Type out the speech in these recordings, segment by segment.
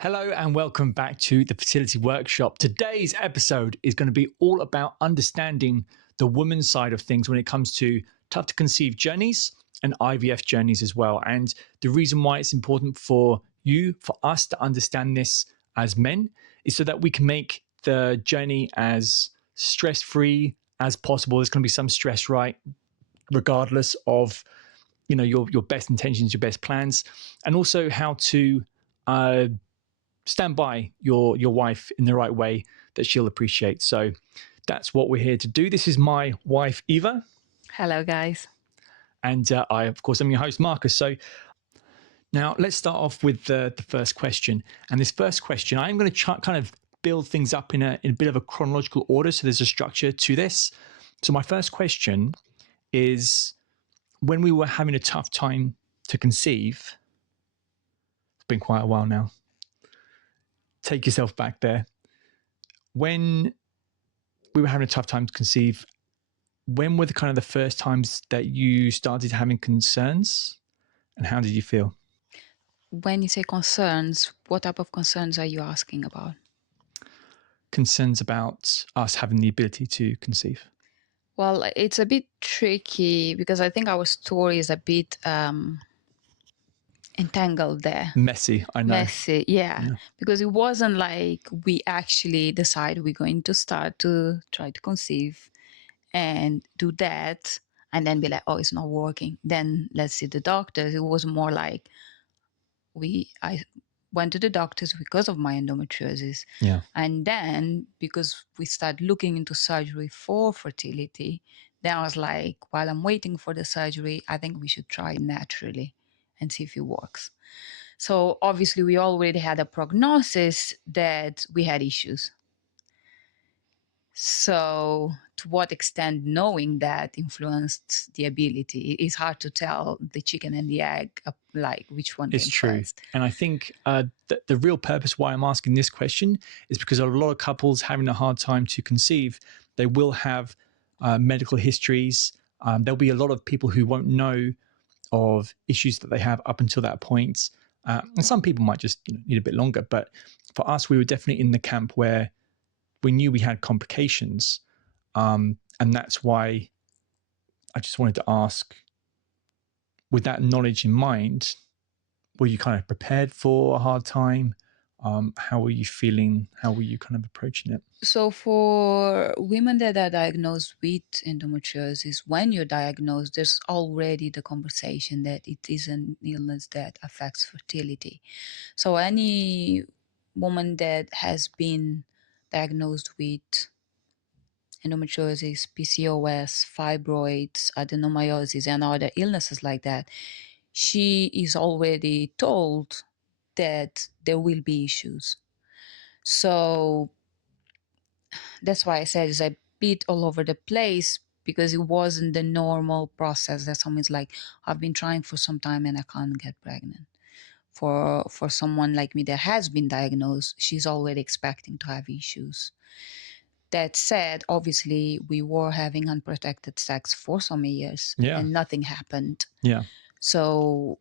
Hello and welcome back to the Fertility Workshop. Today's episode is going to be all about understanding the woman's side of things when it comes to tough to conceive journeys and IVF journeys as well. And the reason why it's important for us to understand this as men is so that we can make the journey as stress-free as possible. There's going to be some stress, right? Regardless of, your best intentions, your best plans, and also how to stand by your wife in the right way that she'll appreciate. So that's what we're here to do. This is my wife, Eva. Hello, guys. And I, of course, am your host, Marcus. So now let's start off with the first question. And this first question, I'm going to kind of build things up in a bit of a chronological order. So there's a structure to this. So my first question is, when we were having a tough time to conceive, it's been quite a while now. Take yourself back there. When we were having a tough time to conceive, when were the first times that you started having concerns, and how did you feel? When you say concerns, what type of concerns are you asking about? Concerns about us having the ability to conceive. Well, it's a bit tricky because I think our story is a bit entangled there. Messy, I know. Messy, yeah. Because it wasn't like we actually decided we're going to start to try to conceive and do that and then be like, oh, it's not working. Then let's see the doctors. It was more like I went to the doctors because of my endometriosis. Yeah. And then because we started looking into surgery for fertility, then I was like, while I'm waiting for the surgery, I think we should try it naturally and see if it works. So obviously we already had a prognosis that we had issues. So to what extent knowing that influenced the ability? It's hard to tell the chicken and the egg, like which one It's came true. first. And I think the real purpose why I'm asking this question is because a lot of couples having a hard time to conceive, they will have medical histories. There'll be a lot of people who won't know of issues that they have up until that point. And some people might just need a bit longer. But for us, we were definitely in the camp where we knew we had complications. And that's why I just wanted to ask, with that knowledge in mind, were you kind of prepared for a hard time? How were you feeling? How were you kind of approaching it? So for women that are diagnosed with endometriosis, when you're diagnosed, there's already the conversation that it is an illness that affects fertility. So any woman that has been diagnosed with endometriosis, PCOS, fibroids, adenomyosis, and other illnesses like that, she is already told that there will be issues. So that's why I said it's a bit all over the place, because it wasn't the normal process that someone's like, I've been trying for some time and I can't get pregnant. For someone like me that has been diagnosed, she's already expecting to have issues. That said, obviously, we were having unprotected sex for some years and nothing happened. Yeah. So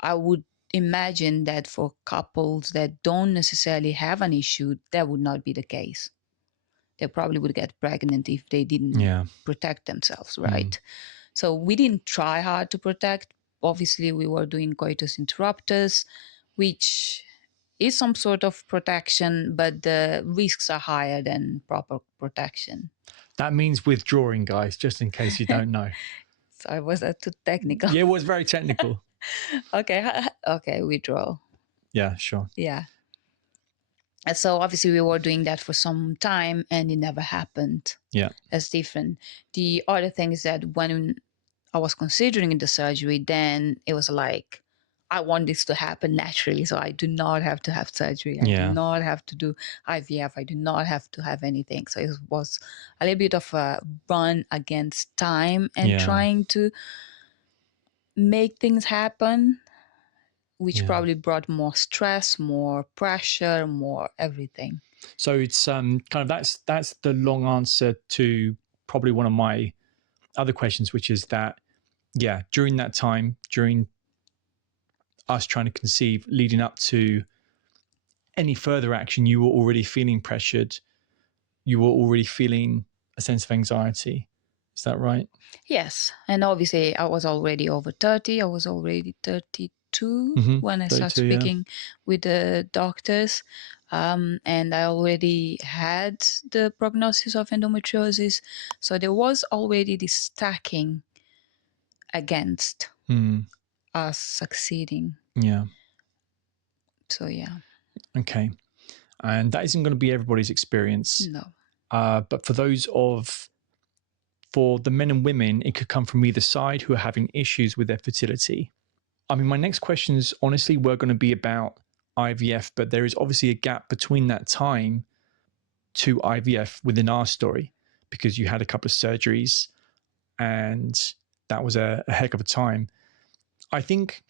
I would imagine that for couples that don't necessarily have an issue, that would not be the case. They probably would get pregnant if they didn't protect themselves, right? So we didn't try hard to protect. Obviously, we were doing coitus interruptus, which is some sort of protection, but the risks are higher than proper protection. That means withdrawing, guys, just in case you don't know. Sorry, was that too technical? Yeah, it was very technical. Okay, withdraw. Yeah, sure. Yeah. And so obviously we were doing that for some time and it never happened. Yeah. That's different. The other thing is that when I was considering the surgery, then it was like, I want this to happen naturally. So I do not have to have surgery. I do not have to do IVF. I do not have to have anything. So it was a little bit of a run against time and trying to make things happen, which probably brought more stress, more pressure, more everything. So it's kind of that's the long answer to probably one of my other questions, which is that, during that time, during us trying to conceive, leading up to any further action, you were already feeling pressured. You were already feeling a sense of anxiety. Is that right? Yes. And obviously, I was already over 30. I was already 32 when I started 32, yeah. speaking with the doctors. And I already had the prognosis of endometriosis. So there was already this stacking against us succeeding. Yeah. So, yeah. Okay. And that isn't going to be everybody's experience. No. But for the men and women, it could come from either side who are having issues with their fertility. I mean, my next questions, honestly, were going to be about IVF, but there is obviously a gap between that time to IVF within our story, because you had a couple of surgeries and that was a heck of a time. I think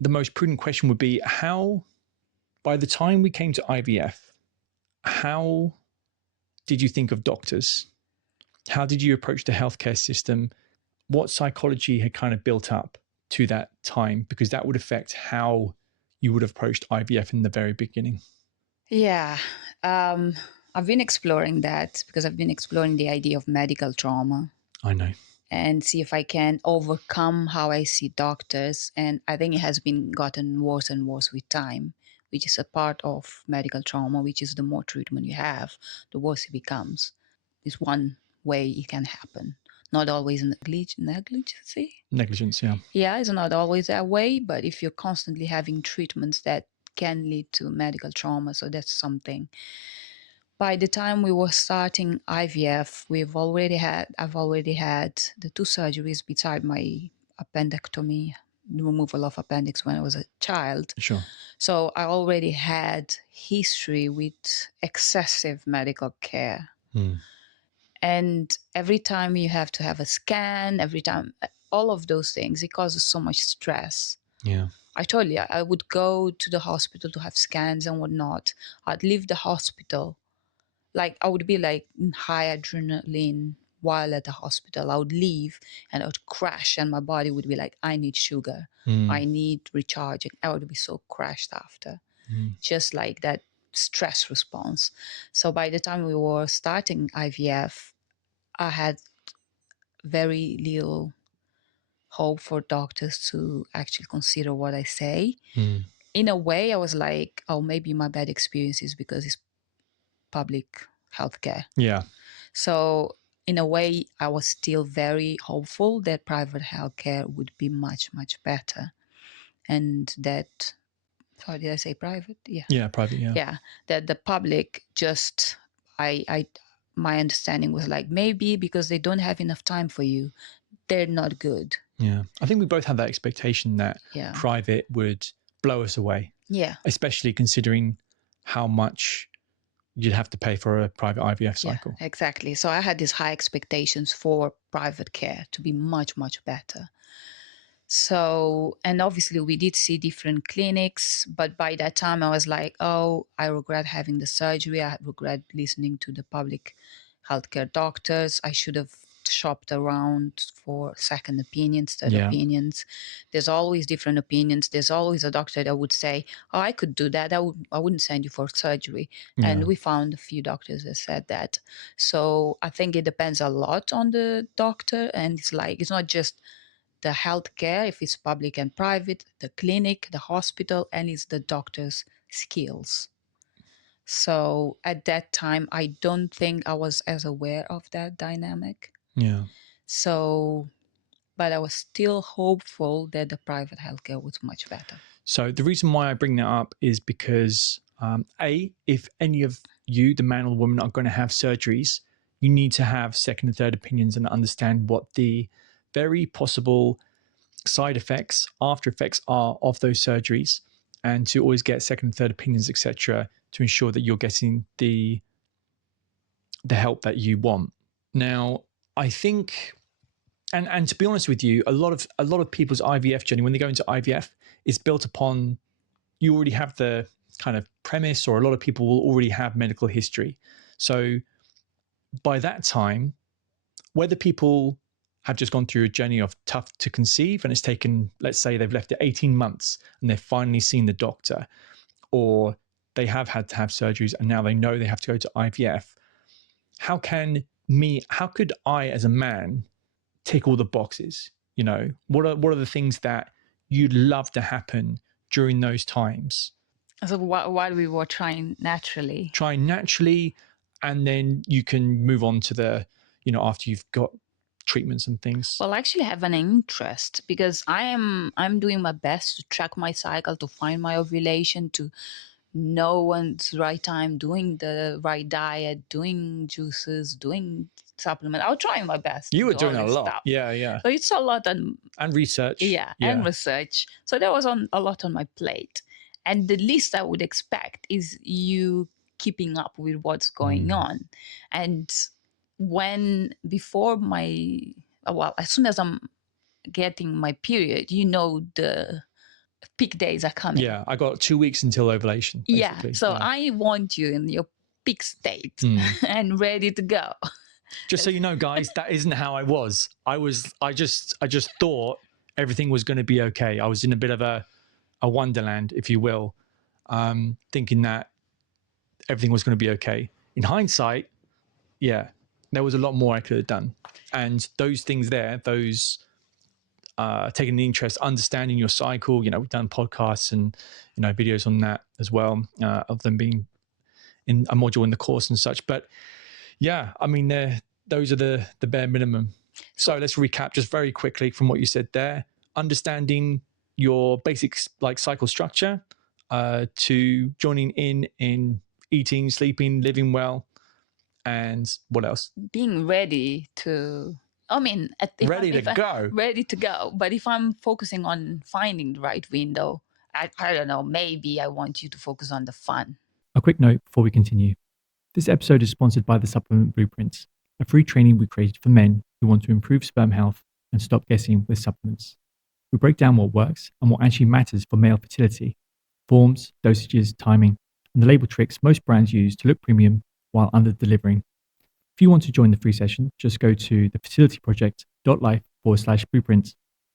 the most prudent question would be, how, by the time we came to IVF, how did you think of doctors? How did you approach the healthcare system? What psychology had kind of built up to that time? Because that would affect how you would have approached IVF in the very beginning. Yeah. I've been exploring that because I've been exploring the idea of medical trauma. I know. And see if I can overcome how I see doctors. And I think it has been gotten worse and worse with time, which is a part of medical trauma, which is the more treatment you have, the worse it becomes. It's one way it can happen. Not always negligence. Negligence, yeah. Yeah, it's not always that way, but if you're constantly having treatments that can lead to medical trauma, so that's something. By the time we were starting IVF, I've already had the 2 surgeries beside my appendectomy, the removal of appendix when I was a child. Sure. So I already had history with excessive medical care. And every time you have to have a scan, every time, all of those things, it causes so much stress. Yeah. I told you, I would go to the hospital to have scans and whatnot. I'd leave the hospital. Like I would be like in high adrenaline while at the hospital. I would leave and I would crash and my body would be like, I need sugar. I need recharging. I would be so crashed after. Just like that stress response. So by the time we were starting IVF, I had very little hope for doctors to actually consider what I say. In a way, I was like, oh, maybe my bad experience is because it's public healthcare. Yeah. So in a way, I was still very hopeful that private healthcare would be much, much better. And that, sorry, did I say private? Yeah. Yeah, private, yeah. Yeah. That the public just, my understanding was like, maybe because they don't have enough time for you, they're not good. Yeah. I think we both had that expectation that Yeah. private would blow us away. Yeah. Especially considering how much you'd have to pay for a private IVF cycle. Yeah, exactly. So I had these high expectations for private care to be much, much better. So, and obviously we did see different clinics, but by that time I was like, oh, I regret having the surgery. I regret listening to the public healthcare doctors. I should have shopped around for second opinions, third opinions. There's always different opinions. There's always a doctor that would say, oh, I could do that. I wouldn't send you for surgery. And we found a few doctors that said that. So I think it depends a lot on the doctor. And it's like, it's not just the healthcare, if it's public and private, the clinic, the hospital, and it's the doctor's skills. So at that time, I don't think I was as aware of that dynamic. Yeah. So, but I was still hopeful that the private healthcare was much better. So the reason why I bring that up is because, if any of you, the man or the woman, are going to have surgeries, you need to have second and third opinions and understand what the very possible side effects, after effects are of those surgeries, and to always get second and third opinions, etc., to ensure that you're getting the help that you want. Now, I think, and to be honest with you, a lot of people's IVF journey, when they go into IVF, is built upon, you already have the kind of premise, or a lot of people will already have medical history. So by that time, whether people have just gone through a journey of tough to conceive and it's taken, let's say they've left it 18 months and they've finally seen the doctor, or they have had to have surgeries and now they know they have to go to IVF. How could I as a man tick all the boxes? You know, what are the things that you'd love to happen during those times? So while we were trying naturally, and then you can move on to the, you know, after you've got treatments and things. well, I actually have an interest because I'm doing my best to track my cycle, to find my ovulation, to know when's the right time, doing the right diet, doing juices, doing supplement. I was trying my best. You to were do doing all a this lot. stuff. Yeah. So it's a lot and research. and research. So there was a lot on my plate. And the least I would expect is you keeping up with what's going on. And as soon as I'm getting my period, you know, the peak days are coming. Yeah, I got 2 weeks until ovulation, basically. Yeah, so I want you in your peak state and ready to go. Just so you know, guys, that isn't how I was. I just thought everything was going to be okay. I was in a bit of a wonderland, if you will, thinking that everything was going to be okay. In hindsight, yeah, there was a lot more I could have done. And those things there, those taking an interest, understanding your cycle, you know, we've done podcasts and, you know, videos on that as well, of them being in a module in the course and such. But yeah, I mean, those are the bare minimum. So let's recap just very quickly from what you said there. Understanding your basic like cycle structure, to joining in eating, sleeping, living well, and what else? Being ready to, Ready to go. ready to go. But if I'm focusing on finding the right window, I don't know, maybe I want you to focus on the fun. A quick note before we continue. This episode is sponsored by the Supplement Blueprint, a free training we created for men who want to improve sperm health and stop guessing with supplements. We break down what works and what actually matters for male fertility, forms, dosages, timing, and the label tricks most brands use to look premium while under-delivering. If you want to join the free session, just go to thefertilityproject.life/blueprint.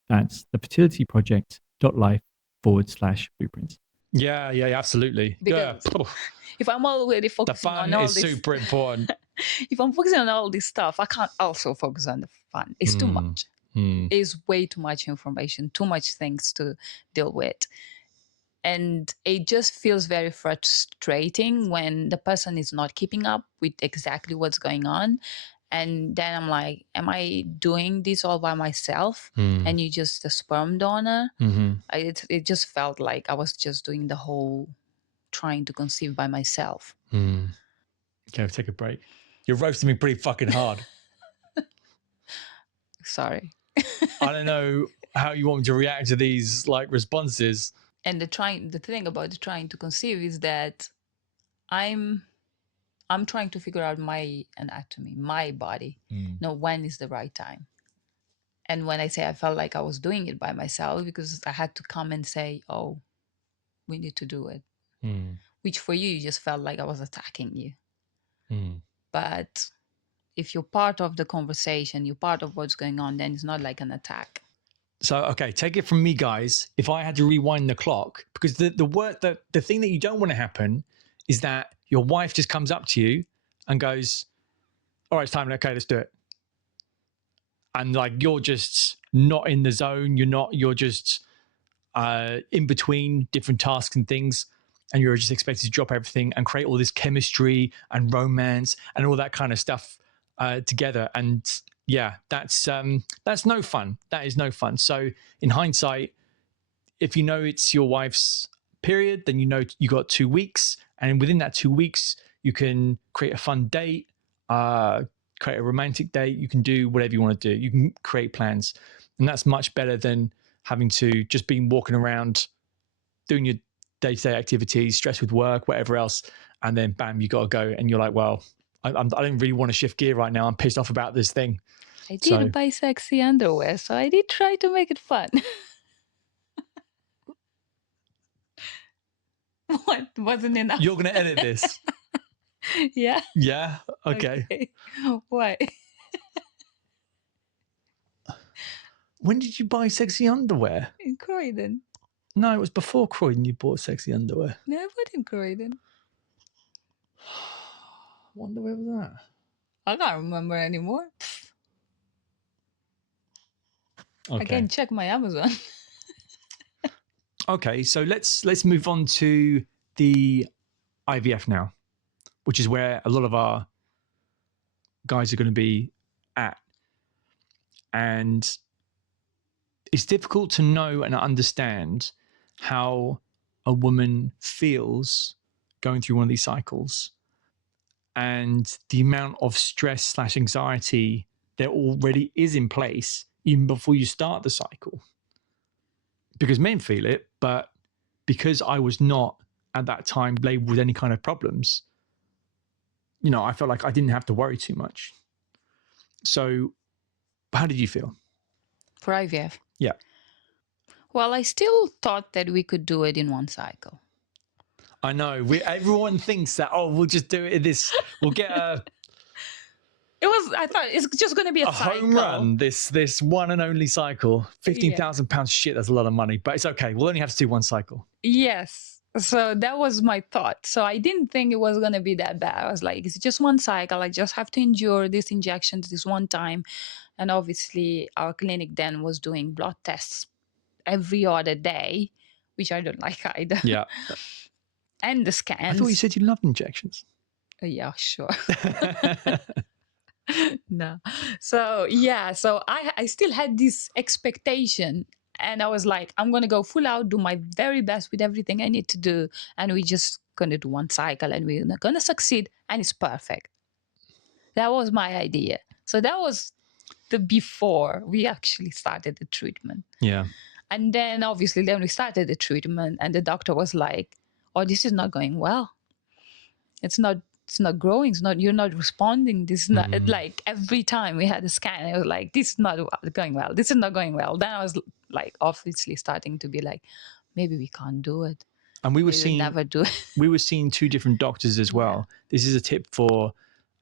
That's thefertilityproject.life/blueprint. Yeah, absolutely. Because if I'm already The focusing fun on all is this, super important. if I'm focusing on all this stuff, I can't also focus on the fun. It's too much. It's way too much information, too much things to deal with. And it just feels very frustrating when the person is not keeping up with exactly what's going on. And then I'm like, am I doing this all by myself? And you're just a sperm donor? It just felt like I was just doing the whole trying to conceive by myself. Okay, take a break. You're roasting me pretty fucking hard. Sorry. I don't know how you want me to react to these like responses. And the thing about the trying to conceive is that I'm trying to figure out my anatomy, my body, know when is the right time. And when I say I felt like I was doing it by myself, because I had to come and say, oh, we need to do it. Which for you just felt like I was attacking you. But if you're part of the conversation, you're part of what's going on, then it's not like an attack. So, okay, take it from me, guys. If I had to rewind the clock, because the thing that you don't want to happen is that your wife just comes up to you and goes, all right, it's time. Okay, let's do it. And like, you're just not in the zone. You're just in between different tasks and things. And you're just expected to drop everything and create all this chemistry and romance and all that kind of stuff together. And yeah, that's no fun. That is no fun. So in hindsight, if you know it's your wife's period, then you know you got 2 weeks, and within that 2 weeks, you can create a fun date, create a romantic date. You can do whatever you want to do. You can create plans, and that's much better than having to just be walking around doing your day-to-day activities, stressed with work, whatever else, and then bam, you got to go, and you're like, well, I don't really want to shift gear right now. I'm pissed off about this thing. I did buy sexy underwear, so I did try to make it fun. What? Wasn't enough? You're going to edit this? Yeah. Yeah? Okay. Why? When did you buy sexy underwear? In Croydon. No, it was before Croydon you bought sexy underwear. No, I wasn't Croydon. What underwear was that? I can't remember anymore. Okay. I can check my Amazon. Okay, so let's move on to the IVF now, which is where a lot of our guys are going to be at. And it's difficult to know and understand how a woman feels going through one of these cycles and the amount of stress / anxiety that already is in place even before you start the cycle. Because men feel it, but because I was not at that time labeled with any kind of problems, you know, I felt like I didn't have to worry too much. So how did you feel? For IVF? Yeah. Well, I still thought that we could do it in one cycle. I know. Everyone thinks that, oh, we'll just do it in this, we'll get I thought it's just going to be a cycle. home run, this one and only cycle. £15,000 shit, that's a lot of money, but it's okay. We'll only have to do one cycle. Yes. So that was my thought. So I didn't think it was going to be that bad. I was like, it's just one cycle. I just have to endure these injections this one time. And obviously, our clinic then was doing blood tests every other day, which I don't like either. Yeah. And the scans. I thought you said you loved injections. Yeah, sure. No. So yeah, so I still had this expectation, and I was like, I'm gonna go full out, do my very best with everything I need to do, and we're just gonna do one cycle and we're gonna succeed, and it's perfect. That was my idea. So that was the before we actually started the treatment. Yeah. And then obviously then we started the treatment and the doctor was like, oh, this is not going well. It's not growing. It's not, you're not responding. This is not like every time we had a scan, it was like, this is not going well. This is not going well. Then I was like, obviously starting to be like, maybe we can't do it. And we were seeing, never do it. We were seeing two different doctors as well. Yeah. This is a tip for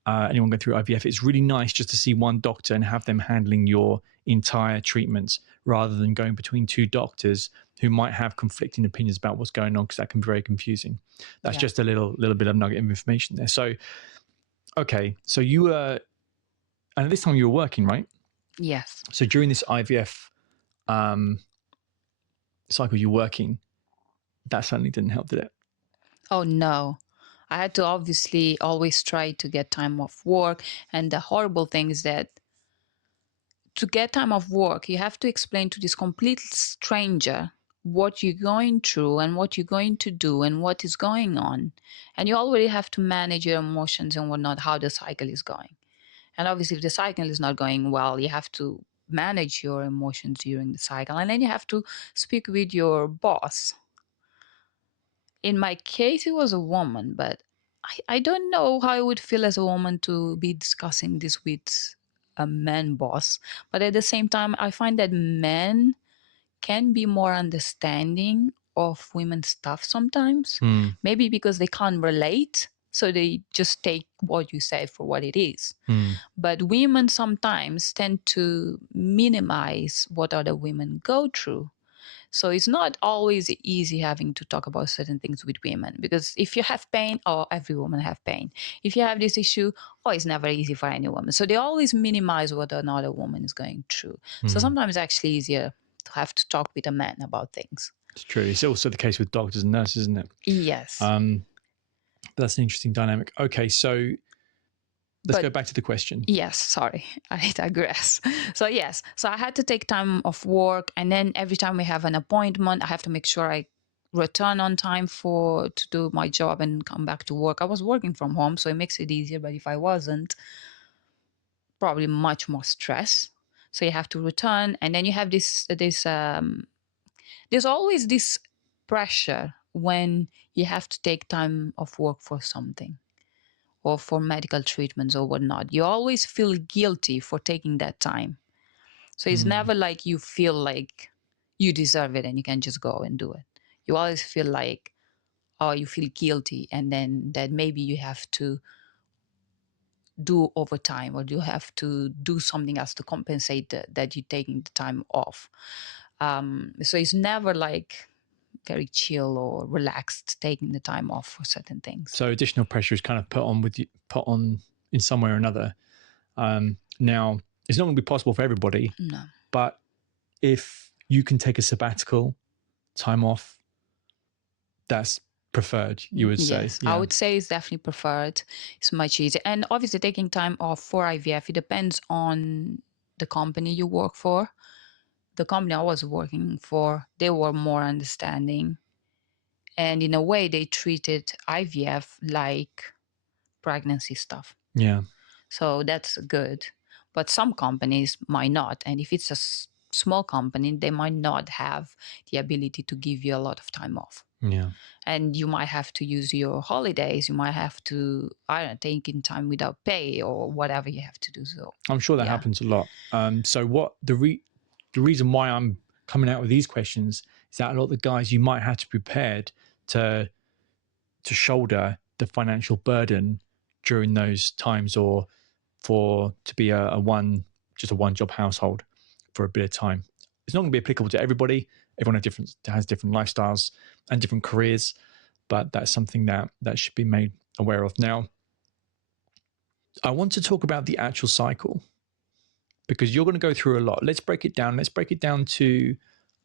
anyone going through IVF. It's really nice just to see one doctor and have them handling your entire treatments rather than going between two doctors who might have conflicting opinions about what's going on, because that can be very confusing. That's just a little bit of nugget of information there. So, okay, so you were, and at this time you were working, right? Yes. So during this IVF cycle you're working, that certainly didn't help, did it? Oh, no. I had to obviously always try to get time off work. And the horrible thing is that to get time off work, you have to explain to this complete stranger what you're going through and what you're going to do and what is going on. And you already have to manage your emotions and whatnot, how the cycle is going. And obviously, if the cycle is not going well, you have to manage your emotions during the cycle. And then you have to speak with your boss. In my case, it was a woman, but I don't know how I would feel as a woman to be discussing this with a man boss. But at the same time, I find that men can be more understanding of women's stuff sometimes. Maybe because they can't relate, so they just take what you say for what it is. But women sometimes tend to minimize what other women go through. So it's not always easy having to talk about certain things with women, because if you have pain, or every woman have pain. If you have this issue, it's never easy for any woman. So they always minimize what another woman is going through. So sometimes it's actually easier to have to talk with a man about things. It's true. It's also the case with doctors and nurses, isn't it? Yes. That's an interesting dynamic. Okay, so let's go back to the question. Yes, sorry, I digress. So yes, so I had to take time off work, and then every time we have an appointment, I have to make sure I return on time to do my job and come back to work. I was working from home, so it makes it easier, but if I wasn't, probably much more stress. So you have to return, and then you have there's always this pressure when you have to take time off work for something, or for medical treatments or whatnot. You always feel guilty for taking that time. So it's never like you feel like you deserve it and you can just go and do it. You always feel like, you feel guilty, and then that maybe you have to do overtime, or you have to do something else to compensate that you're taking the time off. So it's never like very chill or relaxed, taking the time off for certain things. So additional pressure is kind of put on in some way or another. Now, it's not going to be possible for everybody, No. but if you can take a sabbatical, time off, that's preferred, you would say. Yes, I would say it's definitely preferred. It's much easier. And obviously taking time off for IVF, it depends on the company you work for. The company I was working for, they were more understanding. And in a way, they treated IVF like pregnancy stuff. Yeah. So that's good. But some companies might not. And if it's a small company, they might not have the ability to give you a lot of time off. Yeah. And you might have to use your holidays. You might have to, I don't know, take in time without pay or whatever you have to do. So I'm sure that happens a lot. So what the reason why I'm coming out with these questions is that a lot of the guys, you might have to be prepared to shoulder the financial burden during those times, or to be a one job household for a bit of time. It's not going to be applicable to everybody. Everyone has different lifestyles and different careers, but that's something that should be made aware of. Now, I want to talk about the actual cycle, because you're going to go through a lot. Let's break it down. Let's break it down to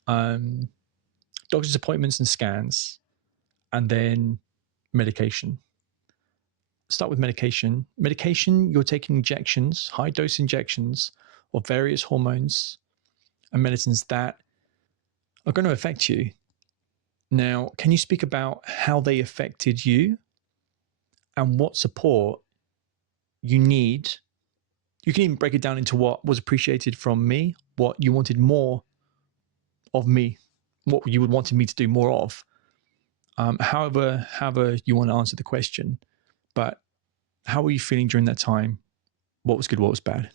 doctor's appointments and scans, and then medication. Start with medication. Medication, you're taking injections, high dose injections of various hormones and medicines that are going to affect you. Now, can you speak about how they affected you and what support you need? You can even break it down into what was appreciated from me, what you wanted more of me, what you would wanted me to do more of. However you want to answer the question. But how were you feeling during that time? What was good, what was bad?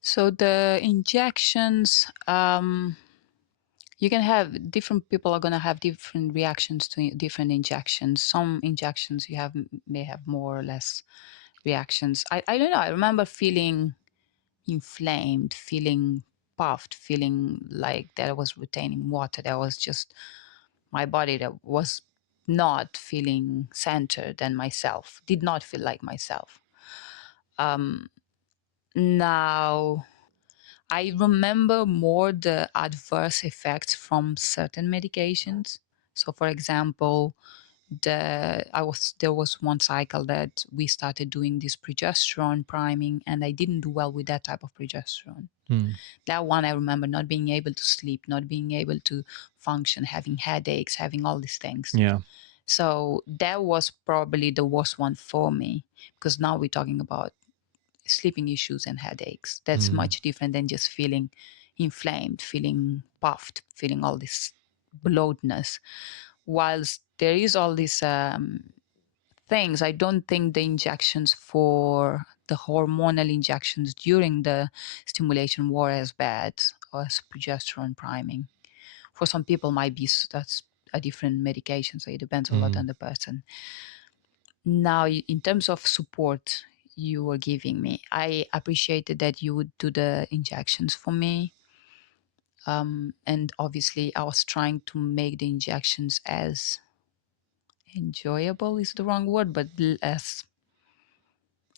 So the injections, you can have different people are going to have different reactions to different injections. Some injections may have more or less reactions. I don't know. I remember feeling inflamed, feeling puffed, feeling like that I was retaining water. That was just my body that was not feeling centered and myself, did not feel like myself. Now, I remember more the adverse effects from certain medications. So, for example, there was one cycle that we started doing this progesterone priming, and I didn't do well with that type of progesterone. That one I remember not being able to sleep, not being able to function, having headaches, having all these things. Yeah. So that was probably the worst one for me, because now we're talking about sleeping issues and headaches. That's much different than just feeling inflamed, feeling puffed, feeling all this bloatedness. Whilst there is all these things, I don't think the injections for the hormonal injections during the stimulation were as bad as progesterone priming. For some people might be, that's a different medication, so it depends a lot on the person. Now, in terms of support you were giving me, I appreciated that you would do the injections for me. And obviously, I was trying to make the injections as enjoyable is the wrong word, but as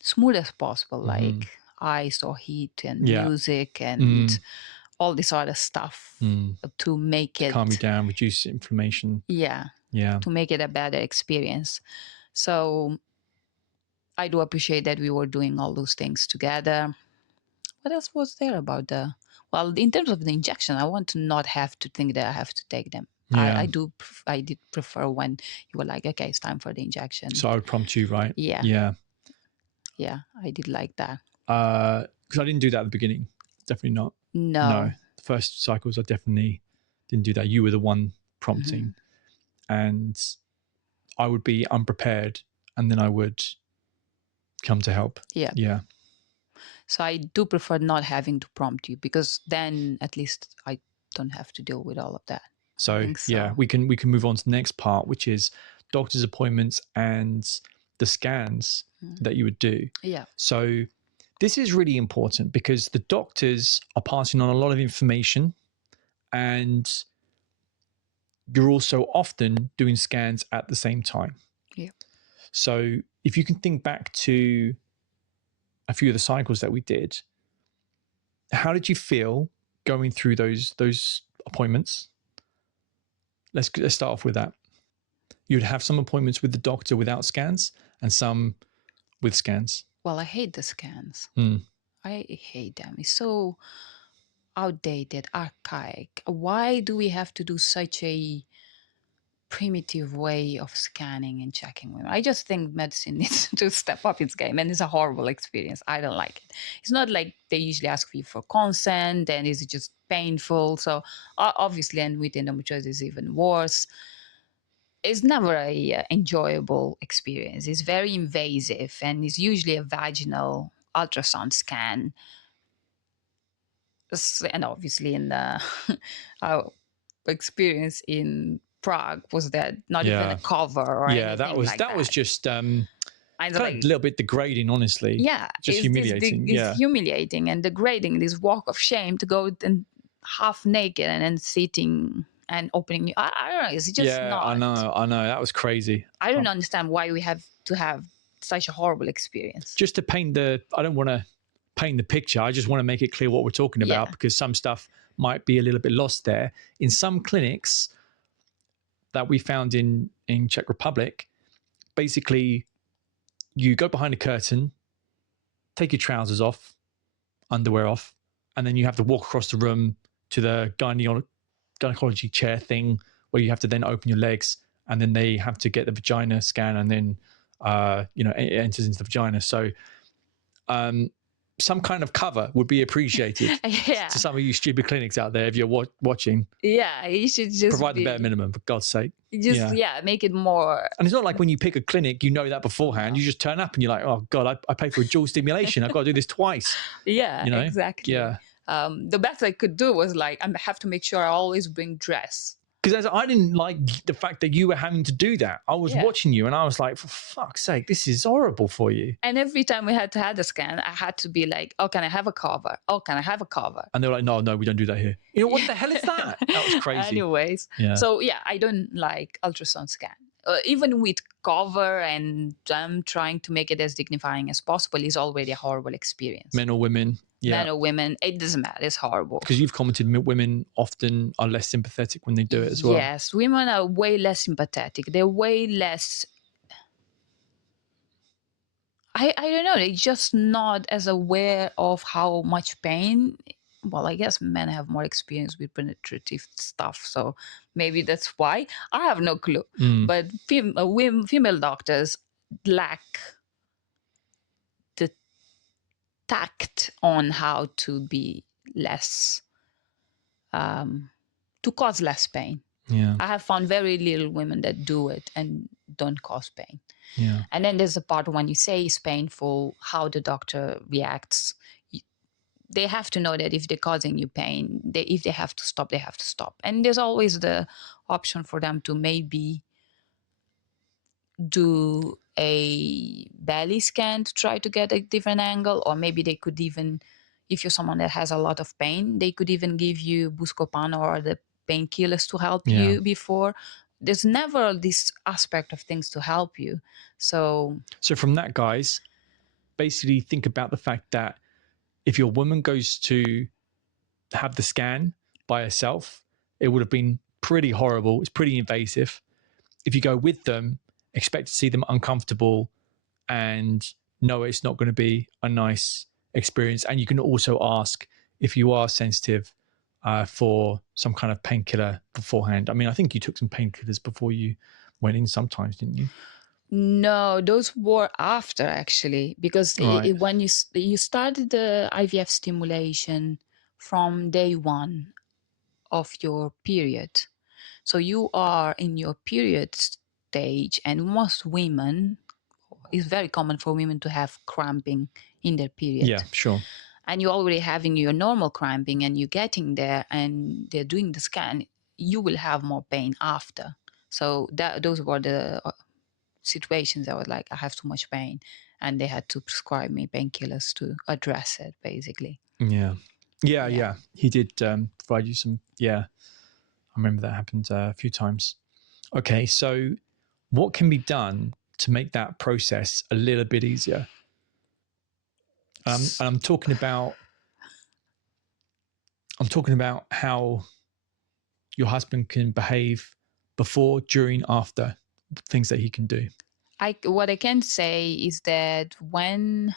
smooth as possible, like ice or heat and music and all this other stuff to make it calm you down, reduce inflammation. Yeah, to make it a better experience. So I do appreciate that we were doing all those things together. What else was there about well, in terms of the injection, I want to not have to think that I have to take them. I did prefer when you were like, okay, it's time for the injection. So I would prompt you, right? Yeah, I did like that. Because I didn't do that at the beginning. Definitely not. No. The first cycles I definitely didn't do that. You were the one prompting. And I would be unprepared, and then I would come to help. Yeah. So I do prefer not having to prompt you, because then at least I don't have to deal with all of that. So yeah, we can move on to the next part, which is doctor's appointments and the scans that you would do. Yeah. So this is really important, because the doctors are passing on a lot of information, and you're also often doing scans at the same time. Yeah. So if you can think back to a few of the cycles that we did, how did you feel going through those appointments? Let's start off with that. You'd have some appointments with the doctor without scans and some with scans. Well, I hate the scans. Mm. I hate them. It's so outdated, archaic. Why do we have to do such a primitive way of scanning and checking women? I just think medicine needs to step up its game, and it's a horrible experience. I don't like it. It's not like they usually ask you for consent, and it's just painful. So obviously, and with endometriosis, it's even worse. It's never a enjoyable experience. It's very invasive, and it's usually a vaginal ultrasound scan. And obviously, in the our experience in Prague was that not even a cover or anything that was like that was just kind of a little bit degrading, honestly. Yeah, just humiliating. It's humiliating and degrading. This walk of shame to go and half naked and then sitting and opening. I don't know. It's just not. I know. That was crazy. I don't understand why we have to have such a horrible experience. Just to paint I don't want to paint the picture. I just want to make it clear what we're talking about, because some stuff might be a little bit lost there. In some clinics that we found in Czech Republic, basically you go behind a curtain, take your trousers off, underwear off, and then you have to walk across the room to the gynecology chair thing where you have to then open your legs, and then they have to get the vagina scan, and then it enters into the vagina. So some kind of cover would be appreciated to some of you stupid clinics out there if you're watching. Yeah, you should just provide the bare minimum, for God's sake. Just make it more. And it's not like when you pick a clinic, you know that beforehand. You just turn up and you're like, oh God, I paid for a dual stimulation. I've got to do this twice. Yeah, exactly. Yeah. The best I could do was like, I have to make sure I always bring dress. Because I didn't like the fact that you were having to do that. I was watching you and I was like, for fuck's sake, this is horrible for you. And every time we had to have the scan, I had to be like, oh, can I have a cover? Oh, can I have a cover? And they were like, no, we don't do that here. You know, what the hell is that? That was crazy. Anyways. So I don't like ultrasound scan. Even with cover and them trying to make it as dignifying as possible is already a horrible experience. Men or women. Yeah. Men or women, it doesn't matter. It's horrible. Because you've commented women often are less sympathetic when they do it as well. Yes, women are way less sympathetic. They're way less. I don't know. They're just not as aware of how much pain. Well, I guess men have more experience with penetrative stuff, so maybe that's why. I have no clue. But female doctors lack the tact on how to be less, to cause less pain. Yeah. I have found very little women that do it and don't cause pain. Yeah. And then there's the part when you say it's painful, how the doctor reacts. They have to know that if they're causing you pain, if they have to stop, they have to stop. And there's always the option for them to maybe do a belly scan to try to get a different angle, or maybe they could even, if you're someone that has a lot of pain, they could even give you Buscopan or the painkillers to help you before. There's never this aspect of things to help you. So from that, guys, basically think about the fact that if your woman goes to have the scan by herself, it would have been pretty horrible. It's pretty invasive. If you go with them, expect to see them uncomfortable and know it's not going to be a nice experience. And you can also ask if you are sensitive for some kind of painkiller beforehand. I mean, I think you took some painkillers before you went in sometimes, didn't you? No, those were after, actually, because when you started the IVF stimulation from day one of your period. So you are in your period stage, and most women, it's very common for women to have cramping in their period. Yeah, sure. And you're already having your normal cramping and you're getting there and they're doing the scan, you will have more pain after. So those were the situations I was like, I have too much pain, and they had to prescribe me painkillers to address it, basically. Yeah. He did provide you some. Yeah, remember that happened a few times. Okay, so what can be done to make that process a little bit easier? I'm talking about how your husband can behave before, during, after, things that he can do. What I can say is that when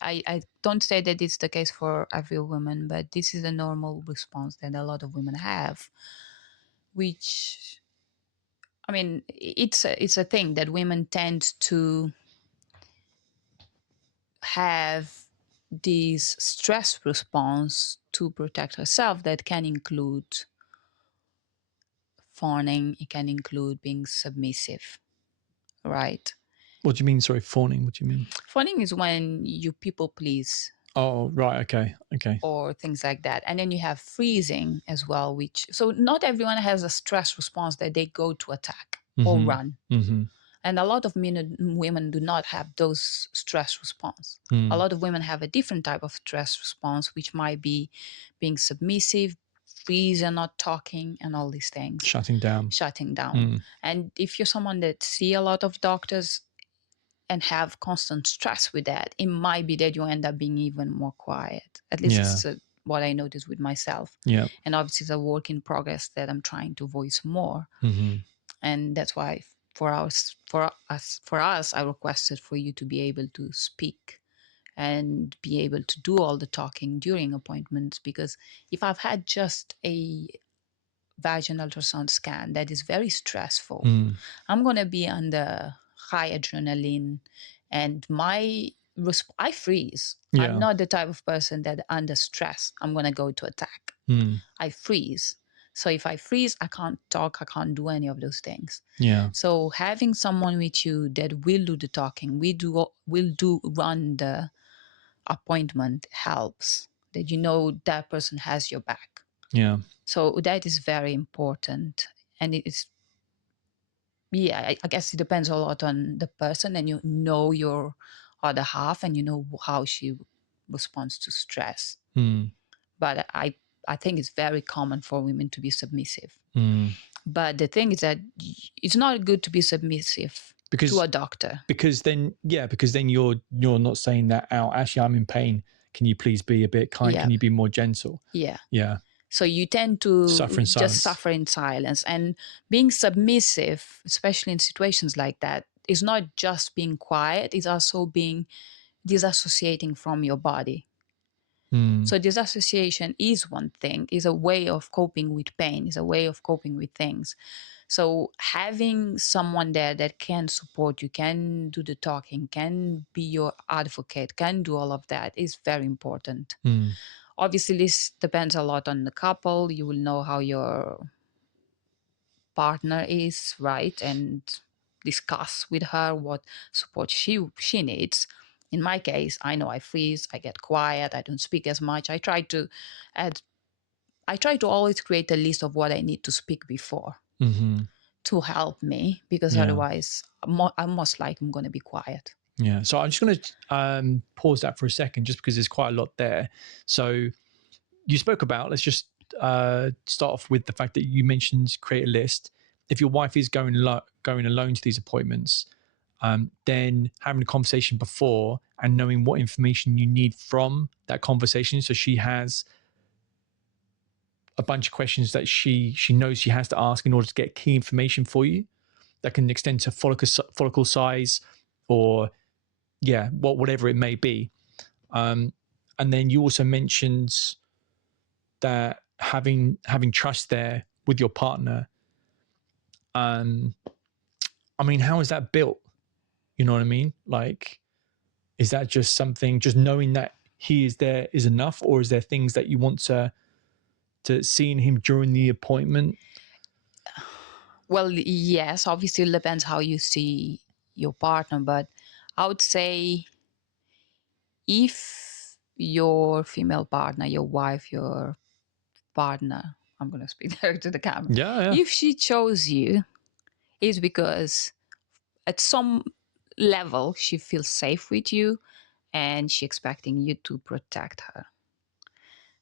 I don't say that it's the case for every woman, but this is a normal response that a lot of women have, which, I mean, it's a thing that women tend to have this stress response to protect herself that can include fawning, it can include being submissive, right? What do you mean? Sorry, fawning. What do you mean? Fawning is when you people please. Oh, right. Okay. Or things like that. And then you have freezing as well, so not everyone has a stress response that they go to attack or run. And a lot of women do not have those stress response. A lot of women have a different type of stress response, which might be being submissive, freezing, not talking, and all these things. Shutting down. And if you're someone that see a lot of doctors and have constant stress with that, it might be that you end up being even more quiet. At least it's what I noticed with myself. Yeah. And obviously it's a work in progress that I'm trying to voice more. And that's why for us, I requested for you to be able to speak and be able to do all the talking during appointments, because if I've had just a vaginal ultrasound scan that is very stressful, I'm going to be under high adrenaline, and I freeze. Yeah. I'm not the type of person that under stress I'm going to go to attack. I freeze. So if I freeze, I can't talk, I can't do any of those things. Yeah. So having someone with you that will do the talking, will run the appointment helps, that you know that person has your back. Yeah. So that is very important. And it is, I guess it depends a lot on the person, and you know your other half, and you know how she responds to stress. But I think it's very common for women to be submissive. But the thing is that it's not good to be submissive to a doctor. Because then you're not saying that out. Actually, I'm in pain. Can you please be a bit kind? Can you be more gentle? Yeah. So you tend to just suffer in silence. And being submissive, especially in situations like that, is not just being quiet, it's also being disassociating from your body. So disassociation is one thing, is a way of coping with pain, is a way of coping with things. So having someone there that can support you, can do the talking, can be your advocate, can do all of that is very important. Obviously, this depends a lot on the couple. You will know how your partner is, right? And discuss with her what support she needs. In my case, I know I freeze, I get quiet, I don't speak as much. I try to always create a list of what I need to speak before to help me, because otherwise, I'm most likely I'm going to be quiet. Yeah. So I'm just going to pause that for a second, just because there's quite a lot there. So you spoke about, let's just start off with the fact that you mentioned create a list. If your wife is going alone to these appointments, then having a conversation before and knowing what information you need from that conversation, so she has a bunch of questions that she knows she has to ask in order to get key information for you that can extend to follicle size, or whatever it may be. And then you also mentioned that having trust there with your partner. I mean, how is that built? You know what I mean? Like, is that just something, just knowing that he is there is enough, or is there things that you want to see in him during the appointment? Well, yes, obviously it depends how you see your partner, but I would say if your female partner, your wife, your partner, I'm going to speak direct to the camera. Yeah. If she chose you, it's because at some level she feels safe with you and she's expecting you to protect her.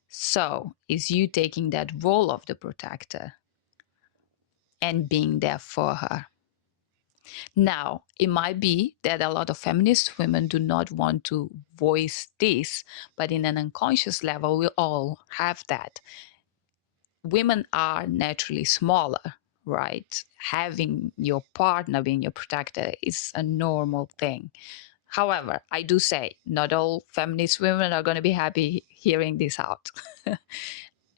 So is you taking that role of the protector and being there for her. Now, it might be that a lot of feminist women do not want to voice this, but in an unconscious level, we all have that. Women are naturally smaller, right? Having your partner being your protector is a normal thing. However, I do say not all feminist women are going to be happy hearing this out.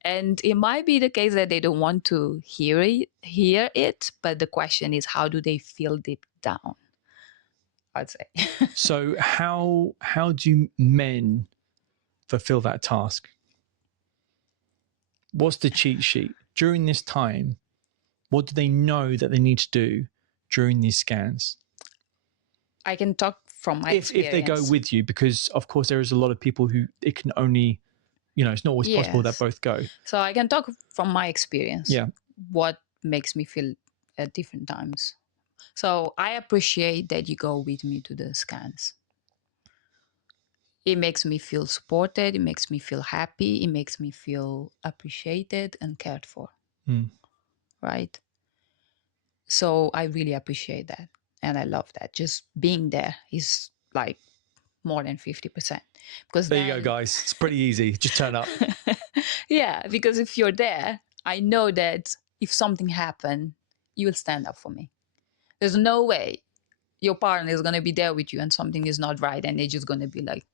And it might be the case that they don't want to hear it, but the question is, how do they feel deep down? I'd say. So how do men fulfill that task? What's the cheat sheet during this time? What do they know that they need to do during these scans? I can talk from my experience. If they go with you, because of course there is a lot of people who it can only, it's not always possible that both go. So I can talk from my experience. Yeah. What makes me feel at different times. So I appreciate that you go with me to the scans. It makes me feel supported. It makes me feel happy. It makes me feel appreciated and cared for. Right? So I really appreciate that. And I love that. Just being there is like more than 50%. Because there you go, guys. It's pretty easy. Just turn up. Yeah, because if you're there, I know that if something happened, you will stand up for me. There's no way your partner is going to be there with you and something is not right and they're just going to be like,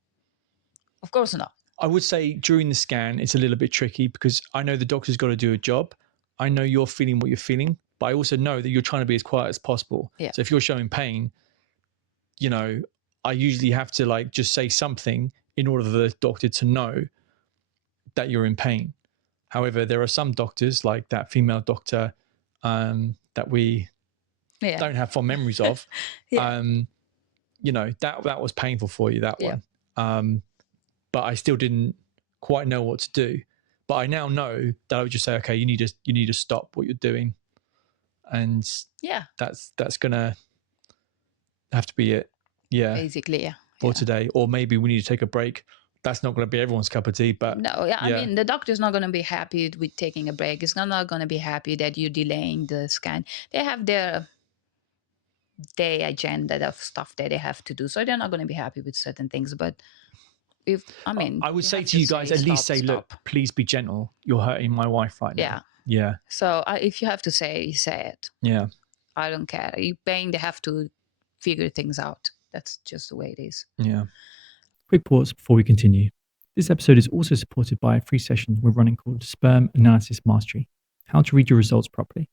of course not. I would say during the scan, it's a little bit tricky because I know the doctor's got to do a job. I know you're feeling what you're feeling, but I also know that you're trying to be as quiet as possible. Yeah. So if you're showing pain, I usually have to just say something in order for the doctor to know that you're in pain. However, there are some doctors, like that female doctor that we don't have fond memories of. That was painful for you, that one. But I still didn't quite know what to do. But I now know that I would just say, okay, you need to stop what you're doing, and that's gonna have to be it. Yeah, basically, for today, or maybe we need to take a break. That's not going to be everyone's cup of tea, but no, I mean, the doctor's not going to be happy with taking a break. It's not going to be happy that you're delaying the scan. They have their agenda of stuff that they have to do, so they're not going to be happy with certain things. But I would say to you guys, at least say, look, please be gentle. You're hurting my wife right now. Yeah. So if you have to say it. Yeah. I don't care. You're paying, they have to figure things out. That's just the way it is. Yeah. Quick pause before we continue. This episode is also supported by a free session we're running called Sperm Analysis Mastery: How to Read Your Results Properly.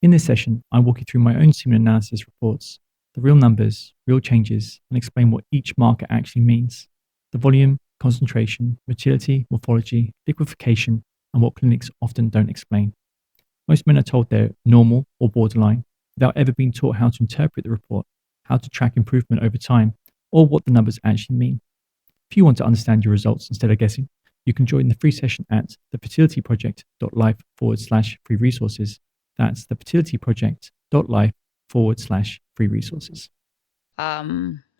In this session, I walk you through my own semen analysis reports, the real numbers, real changes, and explain what each marker actually means: the volume, concentration, motility, morphology, liquefaction, and what clinics often don't explain. Most men are told they're normal or borderline without ever being taught how to interpret the report, how to track improvement over time, or what the numbers actually mean. If you want to understand your results instead of guessing, you can join the free session at thefertilityproject.life/free resources. That's thefertilityproject.life/free resources.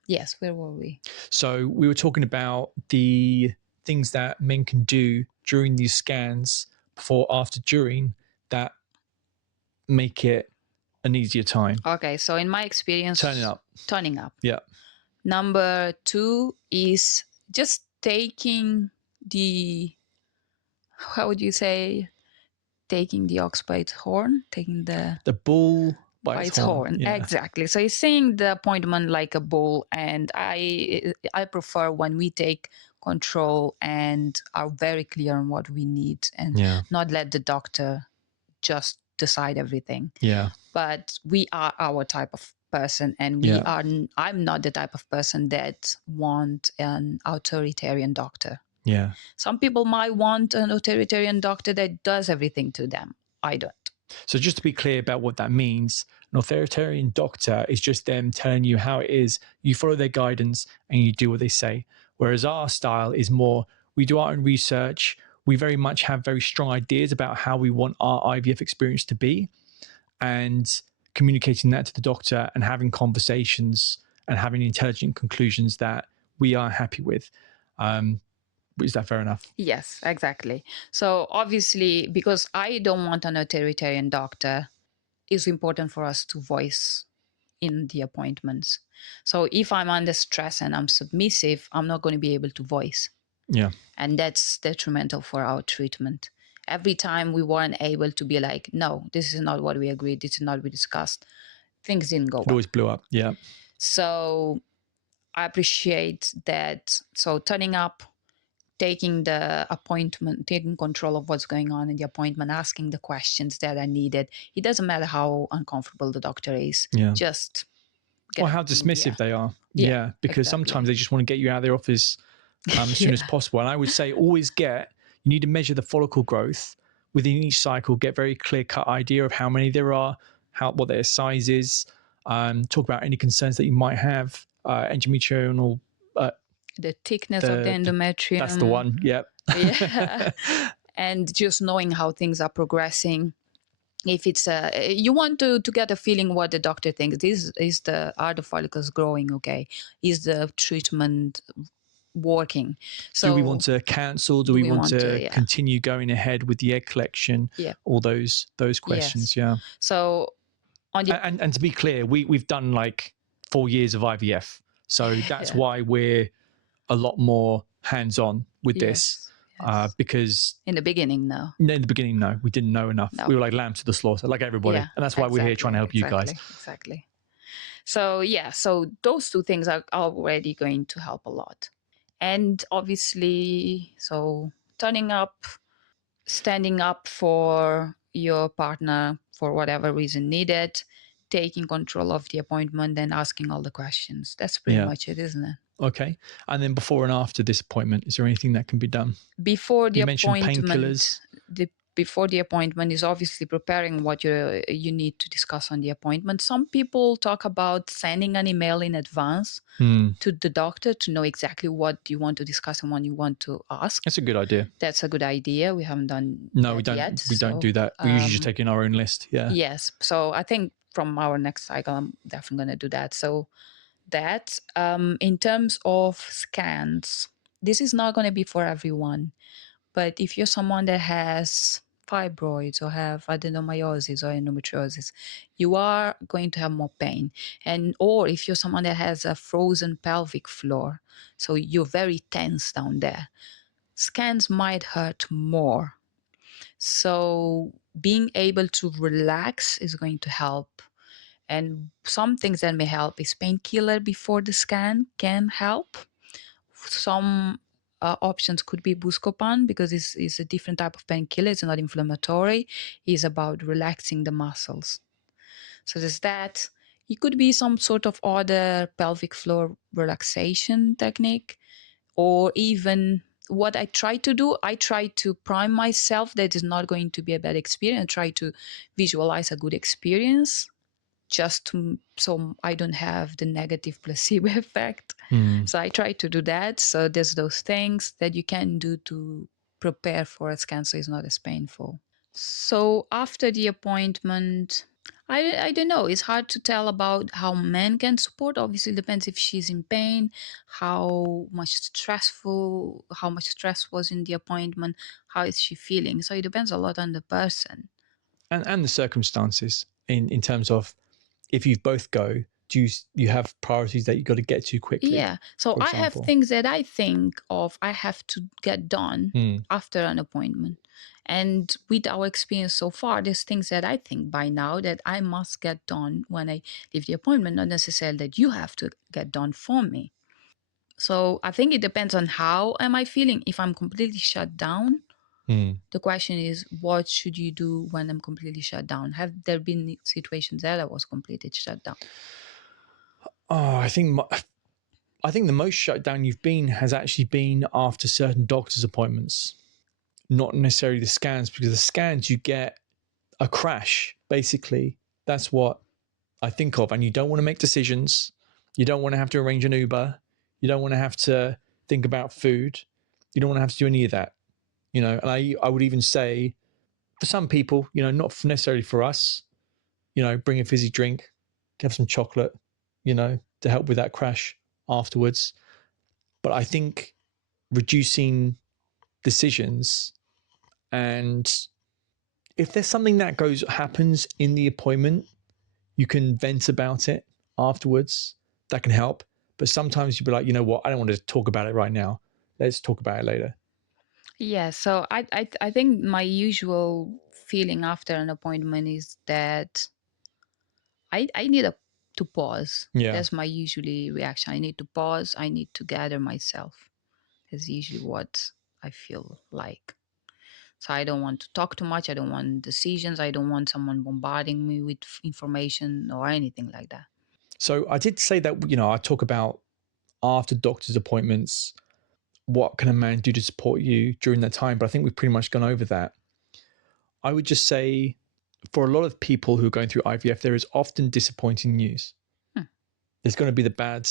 Yes, where were we? So we were talking about the things that men can do during these scans, before, after, during, that make it an easier time. Okay, so in my experience, turning up. Yeah. Number 2 is just taking the, how would you say, taking the ox by its horn, taking the bull by its horn. Yeah. Exactly. So he's seeing the appointment like a bull, and I prefer when we take control and are very clear on what we need, and not let the doctor just decide everything. Yeah. But we are our type of person, and I'm not the type of person that want an authoritarian doctor. Yeah. Some people might want an authoritarian doctor that does everything to them. I don't. So just to be clear about what that means, an authoritarian doctor is just them telling you how it is. You follow their guidance and you do what they say. Whereas our style is more, we do our own research. We very much have very strong ideas about how we want our IVF experience to be, and communicating that to the doctor and having conversations and having intelligent conclusions that we are happy with. Is that fair enough? Yes, exactly. So obviously, because I don't want an authoritarian doctor, it's important for us to voice in the appointments. So if I'm under stress and I'm submissive, I'm not going to be able to voice. Yeah. And that's detrimental for our treatment. Every time we weren't able to be like, no, this is not what we agreed, this is not what we discussed, things didn't go It always blew up. Yeah. So I appreciate that. So turning up, taking the appointment, taking control of what's going on in the appointment, asking the questions that are needed. It doesn't matter how uncomfortable the doctor is. Yeah. Just or how dismissive they are. Yeah, because exactly. sometimes they just want to get you out of their office as soon as possible. And I would say always you need to measure the follicle growth within each cycle, get very clear-cut idea of how many there are, what their size is, talk about any concerns that you might have, endometrional. The thickness of the endometrium. That's the one, yep. Yeah. And just knowing how things are progressing. If it's you want to get a feeling what the doctor thinks. Are the follicles growing okay? Is the treatment working? So do we want to cancel? Do we want to continue going ahead with the egg collection? Yeah. All those questions. Yes. Yeah. So and to be clear, we've done like 4 years of IVF. So that's why we're a lot more hands-on with this. Yes. Because in the beginning, no, we didn't know enough. No. We were like lambs to the slaughter, like everybody. Yeah, and that's why we're here trying to help you guys. Exactly. So so those two things are already going to help a lot. And obviously, so turning up, standing up for your partner for whatever reason needed, taking control of the appointment, and asking all the questions. That's pretty much it, isn't it? Okay. And then before and after this appointment, is there anything that can be done? Before the appointment, mentioned painkillers. Before the appointment is obviously preparing what you need to discuss on the appointment. Some people talk about sending an email in advance to the doctor to know exactly what you want to discuss and what you want to ask. That's a good idea. That's a good idea. We haven't done we don't yet. We don't do that. We usually just take in our own list. Yeah. Yes. So I think from our next cycle, I'm definitely going to do that. So that in terms of scans, this is not going to be for everyone. But if you're someone that has fibroids or have adenomyosis or endometriosis, you are going to have more pain. Or if you're someone that has a frozen pelvic floor, so you're very tense down there, scans might hurt more. So being able to relax is going to help. And some things that may help is painkiller before the scan can help. Some options could be Buscopan because it's a different type of painkiller. It's not inflammatory. It's about relaxing the muscles. So there's that. It could be some sort of other pelvic floor relaxation technique, or even what I try to do, I try to prime myself that is not going to be a bad experience. Try to visualize a good experience so I don't have the negative placebo effect. So I try to do that. So there's those things that you can do to prepare for a scan so it's not as painful. So after the appointment, I don't know. It's hard to tell about how men can support. Obviously, it depends if she's in pain, how much stress was in the appointment, how is she feeling. So it depends a lot on the person. And the circumstances in terms of if you both go, do you have priorities that you got to get to quickly? Yeah. So I have things that I think of I have to get done after an appointment. And with our experience so far, there's things that I think by now that I must get done when I leave the appointment, not necessarily that you have to get done for me. So I think it depends on how am I feeling. If I'm completely shut down, the question is, what should you do when I'm completely shut down? Have there been situations that I was completely shut down? Oh, I think the most shut down you've been has actually been after certain doctor's appointments, not necessarily the scans, because the scans you get a crash, basically. That's what I think of. And you don't want to make decisions. You don't want to have to arrange an Uber. You don't want to have to think about food. You don't want to have to do any of that. And I would even say for some people, not necessarily for us, bring a fizzy drink, have some chocolate, to help with that crash afterwards. But I think reducing decisions and if there's something that happens in the appointment, you can vent about it afterwards. That can help. But sometimes you'd be like, you know what? I don't want to talk about it right now. Let's talk about it later. Yeah, so I think my usual feeling after an appointment is that I need to pause. Yeah. That's my usually reaction. I need to pause. I need to gather myself. That's usually what I feel like. So I don't want to talk too much. I don't want decisions. I don't want someone bombarding me with information or anything like that. So I did say that, you know, I talk about after doctor's appointments, what can a man do to support you during that time? But I think we've pretty much gone over that. I would just say for a lot of people who are going through IVF, there is often disappointing news. There's going to be the bad.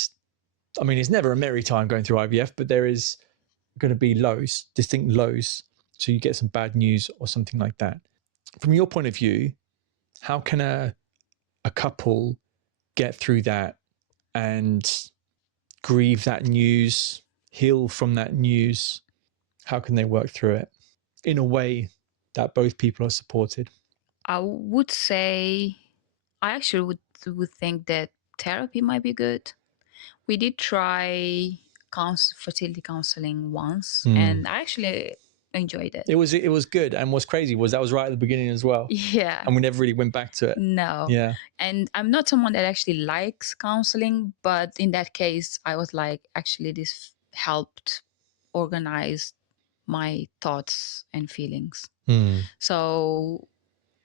I mean, it's never a merry time going through IVF, but there is going to be lows, distinct lows. So you get some bad news or something like that. From your point of view, how can a couple get through that and grieve that news, heal from that news? How can they work through it in a way that both people are supported? I would say I actually would think that therapy might be good. We did try fertility counseling once, and I actually enjoyed it. It was good, and what's crazy was that was right at the beginning as well. Yeah. And we never really went back to it. No. Yeah. And I'm not someone that actually likes counseling, but in that case, I was like, actually, this helped organize my thoughts and feelings. So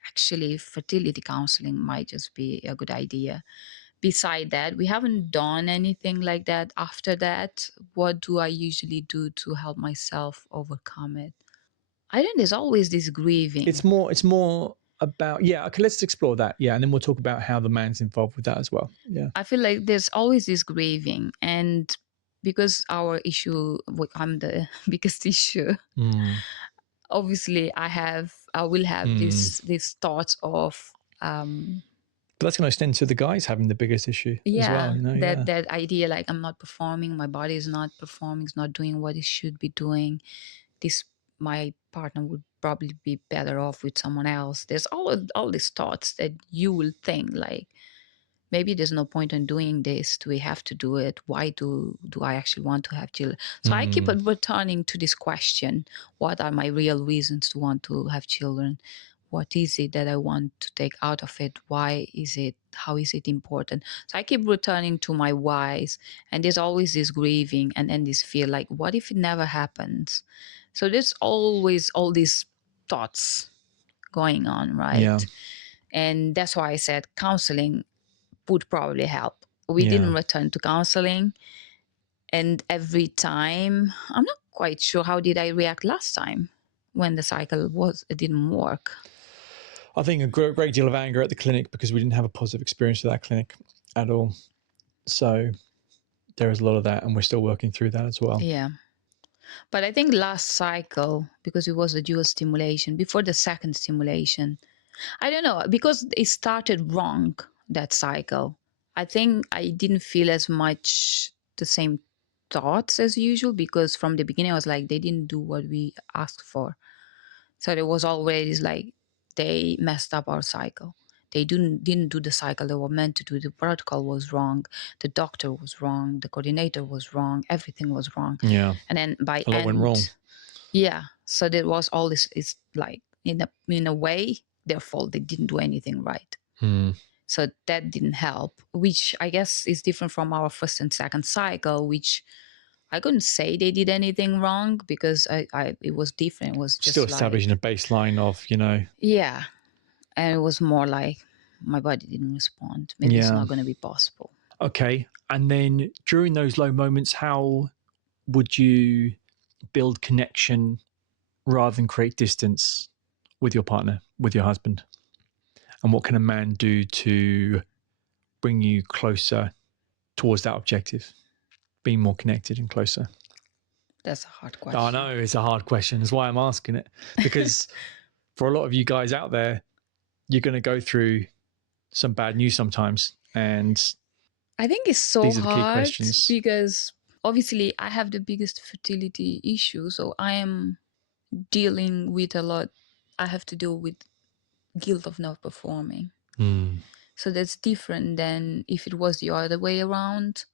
actually, fertility counseling might just be a good idea. Beside that, we haven't done anything like that. After that, what do I usually do to help myself overcome it? I think there's always this grieving. It's more about, yeah, okay, let's explore that. Yeah, and then we'll talk about how the man's involved with that as well. Yeah. I feel like there's always this grieving, and because our issue, I'm the biggest issue. Obviously, I will have this thought of but that's going to extend to the guys having the biggest issue as well. You know, that idea, like, I'm not performing, my body is not performing, it's not doing what it should be doing. My partner would probably be better off with someone else. There's all these thoughts that you will think, like, maybe there's no point in doing this. Do we have to do it? Why do I actually want to have children? So I keep returning to this question: what are my real reasons to want to have children? What is it that I want to take out of it? Why is it? How is it important? So I keep returning to my whys, and there's always this grieving and then this fear, like, what if it never happens? So there's always all these thoughts going on, right? Yeah. And that's why I said counseling would probably help. We didn't return to counseling, and every time, I'm not quite sure how did I react last time when the cycle it didn't work. I think a great deal of anger at the clinic because we didn't have a positive experience with that clinic at all. So there is a lot of that, and we're still working through that as well. Yeah. But I think last cycle, because it was a dual stimulation, before the second stimulation, I don't know, because it started wrong, that cycle. I think I didn't feel as much the same thoughts as usual, because from the beginning I was like, they didn't do what we asked for. So there was always like, they messed up our cycle. They didn't do the cycle they were meant to do. The protocol was wrong. The doctor was wrong. The coordinator was wrong. Everything was wrong. Yeah. And then by a lot went wrong. Yeah. So there was all this, it's like, in a way, their fault. They didn't do anything right. So that didn't help, which I guess is different from our first and second cycle, which I couldn't say they did anything wrong, because it was different. It was just still establishing like, a baseline of, you know. Yeah. And it was more like, my body didn't respond. Maybe it's not going to be possible. Okay. And then during those low moments, how would you build connection rather than create distance with your partner, with your husband? And what can a man do to bring you closer towards that objective, being more connected and closer? That's a hard question. I know it's a hard question. That's why I'm asking it. Because for a lot of you guys out there, you're going to go through some bad news sometimes. And I think it's so these are the key hard questions. because obviously I have the biggest fertility issue. So I am dealing with a lot. I have to deal with guilt of not performing. Mm. So that's different than if it was the other way around.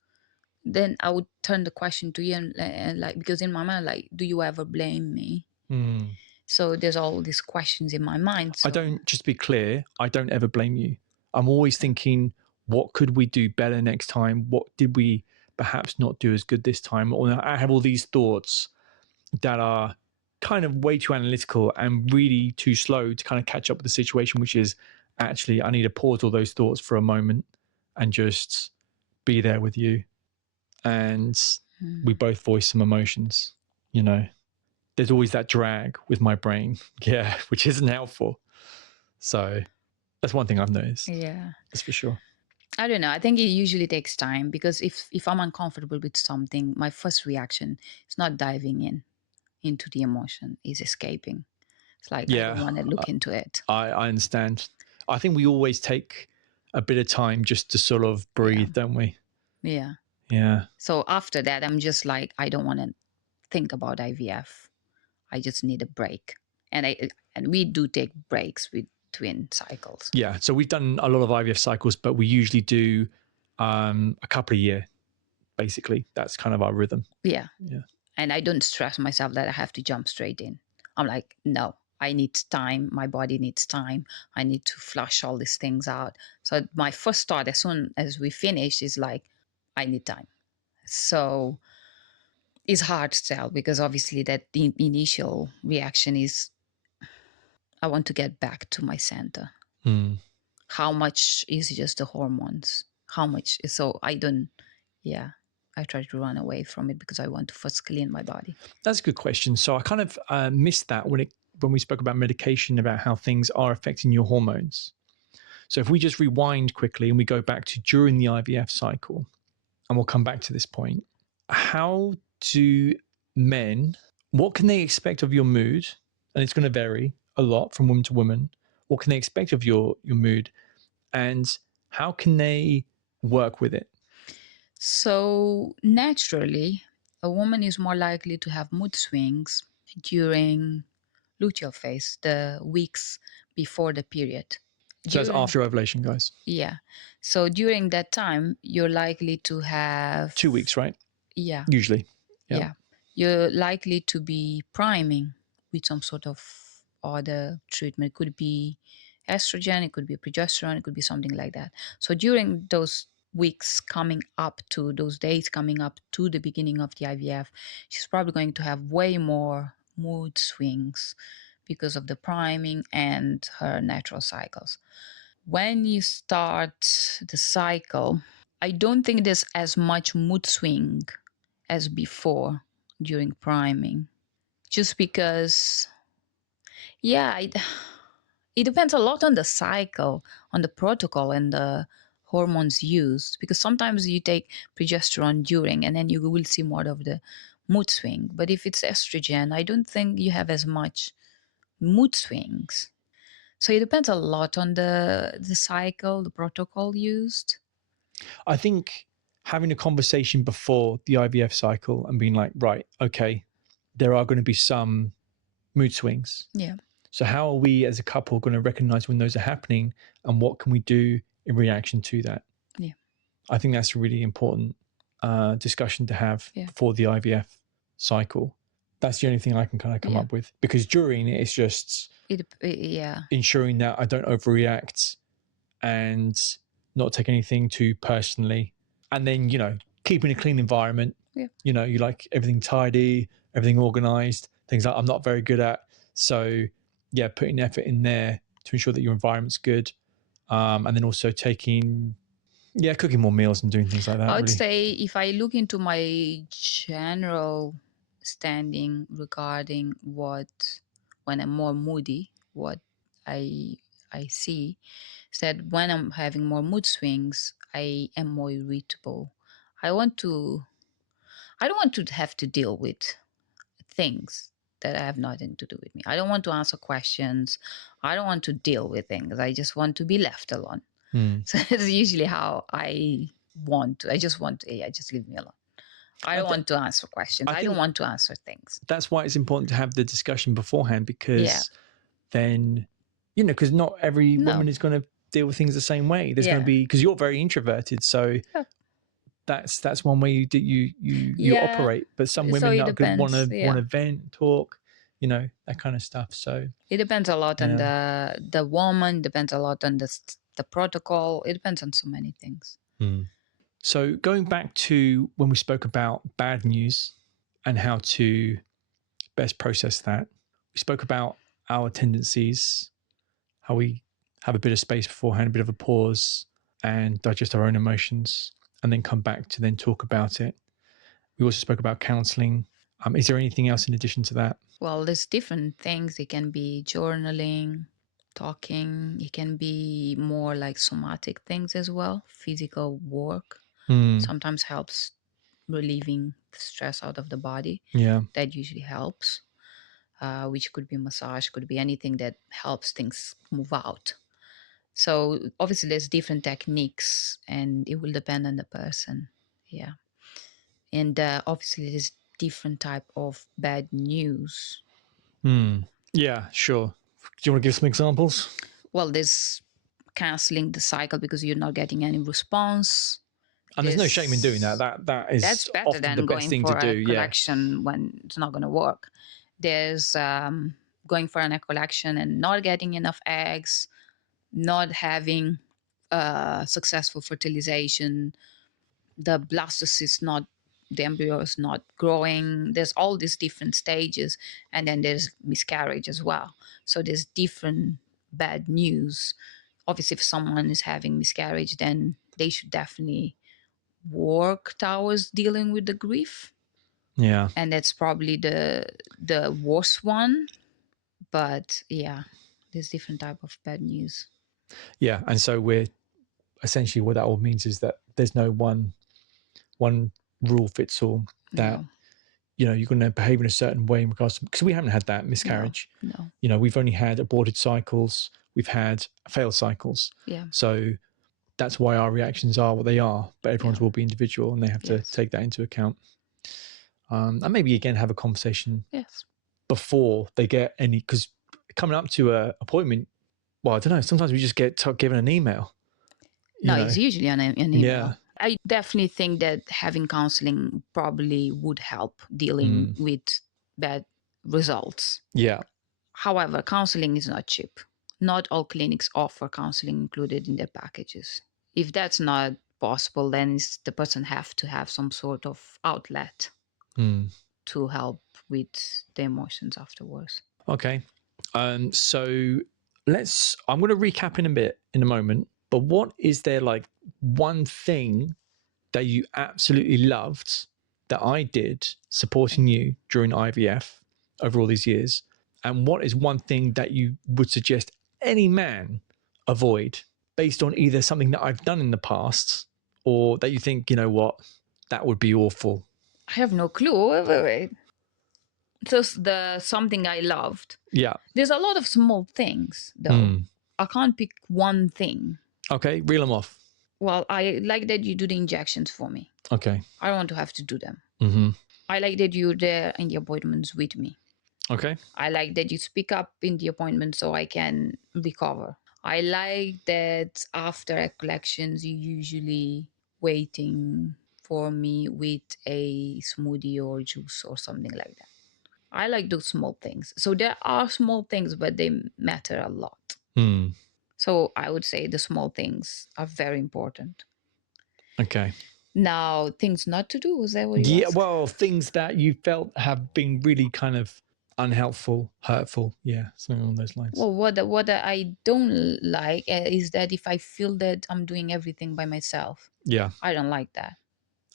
Then I would turn the question to you and like, because in my mind, like, do you ever blame me? Mm. So there's all these questions in my mind. So I don't, just to be clear, I don't ever blame you. I'm always thinking, what could we do better next time? What did we perhaps not do as good this time? Or I have all these thoughts that are kind of way too analytical and really too slow to kind of catch up with the situation, which is actually, I need to pause all those thoughts for a moment and just be there with you. And we both voice some emotions, you know. There's always that drag with my brain, yeah, which isn't helpful. So that's one thing I've noticed. yeah, That's for sure. I don't know. I think it usually takes time, because if I'm uncomfortable with something, my first reaction is not diving into the emotion, is escaping. It's like, I don't Yeah, want to look into it. I understand. I think we always take a bit of time just to sort of breathe, don't we? Yeah. Yeah. So after that, I'm just like, I don't want to think about IVF. I just need a break. And we do take breaks with twin cycles. Yeah. So we've done a lot of IVF cycles, but we usually do a couple a year, basically. That's kind of our rhythm. Yeah. Yeah. And I don't stress myself that I have to jump straight in. I'm like, no, I need time. My body needs time. I need to flush all these things out. So my first thought, as soon as we finish, is like, I need time. So it's hard to tell, because obviously that the initial reaction is, I want to get back to my center. Mm. How much is just the hormones? How much? So I don't, yeah, I try to run away from it because I want to first clean my body. That's a good question. So I kind of missed that when we spoke about medication, about how things are affecting your hormones. So if we just rewind quickly and we go back to during the IVF cycle, and we'll come back to this point, how do men, what can they expect of your mood? And it's going to vary a lot from woman to woman. What can they expect of your mood? And how can they work with it? So naturally, a woman is more likely to have mood swings during luteal phase, the weeks before the period. So that's During, after ovulation, guys. yeah. So during that time, you're likely to have 2 weeks, right? Yeah. Usually. Yeah. You're likely to be priming with some sort of other treatment. It could be estrogen, it could be progesterone, it could be something like that. So during those weeks coming up to those days coming up to the beginning of the IVF, she's probably going to have way more mood swings because of the priming and her natural cycles. When you start the cycle, I don't think there's as much mood swing as before during priming, just because, yeah, it depends a lot on the cycle, on the protocol, and the hormones used, because sometimes you take progesterone during and then you will see more of the mood swing. But if it's estrogen, I don't think you have as much mood swings. So it depends a lot on the cycle, the protocol used. I think having a conversation before the IVF cycle and being like, right, okay, there are going to be some mood swings. Yeah. So how are we as a couple going to recognize when those are happening, and what can we do in reaction to that? Yeah. I think that's a really important discussion to have Yeah. before the IVF cycle. That's the only thing I can kind of come up with, because during it's just Yeah. ensuring that I don't overreact and not take anything too personally. And then, keeping a clean environment. Yeah. You like everything tidy, everything organized, things that I'm not very good at. So yeah, putting effort in there to ensure that your environment's good. And then also cooking more meals and doing things like that. I would Really. say, if I look into my general standing regarding when I'm more moody, what I see is that when I'm having more mood swings, I am more irritable. I don't want to have to deal with things that have nothing to do with me. I don't want to answer questions. I don't want to deal with things. I just want to be left alone. So that's usually how I want to. I just leave me alone. I don't want to answer questions. I don't want to answer things. That's why it's important to have the discussion beforehand, because then you know, because not every No. woman is going to deal with things the same way. There's going to be, because you're very introverted, so that's one way you operate. But some So women it are good, want depends. to vent, talk, you know, that kind of stuff. So It depends a lot on the woman. Depends a lot on the protocol. It depends on so many things. So going back to when we spoke about bad news and how to best process that, we spoke about our tendencies, how we have a bit of space beforehand, a bit of a pause, and digest our own emotions, and then come back to then talk about it. We also spoke about counseling. Is there anything else in addition to that? Well, there's different things. It can be journaling, talking. It can be more like somatic things as well. Physical work sometimes helps relieving the stress out of the body. Yeah. That usually helps, which could be massage, could be anything that helps things move out. So obviously there's different techniques and it will depend on the person. Yeah. And obviously there's different type of bad news. Yeah, sure. Do you want to give some examples? Well, there's canceling the cycle because you're not getting any response. And there's no shame in doing that. That is That's better often than the best going thing for to do. a collection when it's not going to work. There's going for an egg collection and not getting enough eggs, not having successful fertilization, the blastocyst not, the embryo is not growing. There's all these different stages, and then there's miscarriage as well. So there's different bad news. Obviously, if someone is having miscarriage, then they should definitely work towards dealing with the grief. Yeah. And that's probably the worst one. But yeah, there's different type of bad news. Yeah. And so we're essentially, what that all means is that there's no one rule fits all, that you know, you're going to behave in a certain way in regards to, because we haven't had that miscarriage. No. You know, we've only had aborted cycles, we've had failed cycles. Yeah. So that's why our reactions are what they are, but everyone's will be individual, and they have to take that into account. And maybe again have a conversation before they get any, because coming up to an appointment, well, I don't know, sometimes we just get given an email. No, it's usually an email. Yeah. I definitely think that having counseling probably would help dealing with bad results. Yeah. However, counseling is not cheap. Not all clinics offer counseling included in their packages. If that's not possible, then the person have to have some sort of outlet to help with the emotions afterwards. Okay. So I'm going to recap in a moment, but what is there like one thing that you absolutely loved that I did supporting you during IVF over all these years? And what is one thing that you would suggest any man avoid based on either something that I've done in the past or that you think, you know what, that would be awful? I have no clue. Wait. Just something I loved. Yeah. There's a lot of small things, though. I can't pick one thing. Okay, reel them off. Well, I like that you do the injections for me. Okay. I don't want to have to do them. I like that you're there in the appointments with me. Okay. I like that you speak up in the appointment so I can recover. I like that after collections, you usually waiting for me with a smoothie or juice or something like that. I like those small things. So there are small things, but they matter a lot. So I would say the small things are very important. Okay. Now, things not to do, was that what you asked? Well, things that you felt have been really kind of unhelpful, hurtful. Yeah, something along those lines. Well, what I don't like is that if I feel that I'm doing everything by myself. Yeah. I don't like that.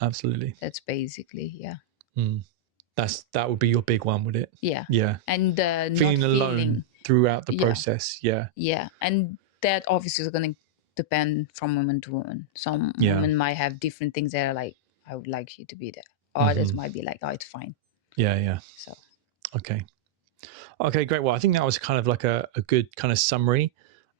Absolutely. That's basically, yeah. That would be your big one, would it? Yeah. Yeah. And feeling alone throughout the process. Yeah. Yeah. And that obviously is going to depend from woman to woman. Some women might have different things that are like, I would like you to be there. Others might be like, oh, it's fine. Yeah. So. Okay, great. Well, I think that was kind of like a good kind of summary.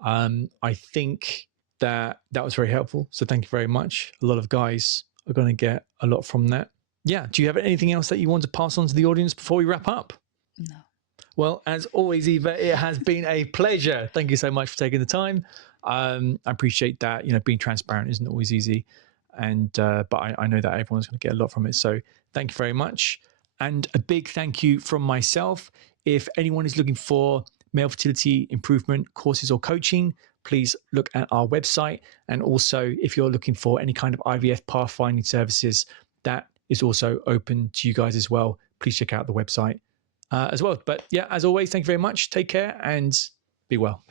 I think that was very helpful. So thank you very much. A lot of guys are going to get a lot from that. Yeah. Do you have anything else that you want to pass on to the audience before we wrap up? No. Well, as always, Eva, it has been a pleasure. Thank you so much for taking the time. I appreciate that. Being transparent isn't always easy, and but I know that everyone's going to get a lot from it. So thank you very much, and a big thank you from myself. If anyone is looking for male fertility improvement courses or coaching, please look at our website. And also, if you're looking for any kind of IVF pathfinding services, that is also open to you guys as well. Please check out the website as well. But yeah, as always, thank you very much. Take care and be well.